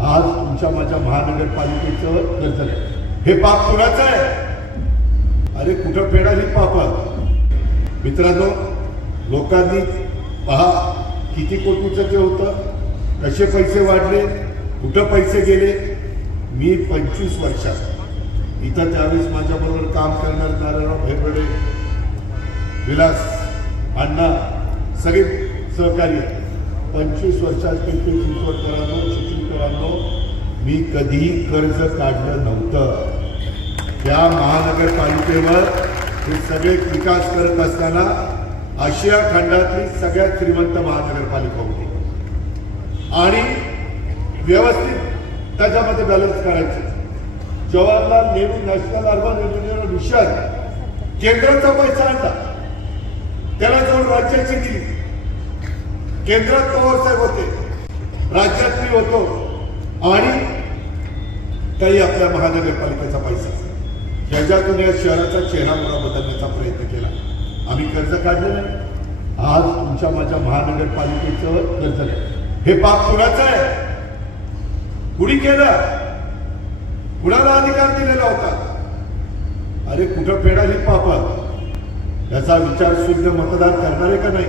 आज तुमच्या माझ्या महानगरपालिकेचं कर्ज आहे, हे पाप कुणाचं आहे? अरे कुठं फेडा ही पाप? मित्रांनो, लोकांनी पहा किती कोटीचं ते होतं, कसे पैसे वाढले, कुठं पैसे गेले. मी 25 वर्षात इथं त्यावेळेस माझ्याबरोबर काम करणार नारायणराव भेरवडे, विलास अण्णा, सगळे सहकारी 25 वर्षात चिखलीकरांनो मी कधीही कर्ज काढलं नव्हतं. त्या महानगरपालिकेवर हे सगळे विकास करत असताना आशिया खंडातली सगळ्यात श्रीमंत महानगरपालिका होती आणि व्यवस्थित त्याच्यामध्ये बॅलन्स करायचे. Jawaharlal Nehru national urban renewal mission केंद्राचा पैसा आणला, त्याला जाऊन राज्याची दिली. केंद्रात पवारसाहेब होते, राज्यात मी होतो आणि काही आपल्या महानगरपालिकेचा पैसा ज्याच्यातून या शहराचा चेहरामोहरा बदलण्याचा प्रयत्न केला. आम्ही कर्ज काढलं नाही. आज तुमच्या माझ्या महानगरपालिकेचं कर्ज आहे, हे पाप कुणाचं आहे? कुणी केलं? कुणाला अधिकार दिलेला होता? अरे कुठं फेडा ही पाप? याचा विचार शुद्ध मतदार करणारे का नाही?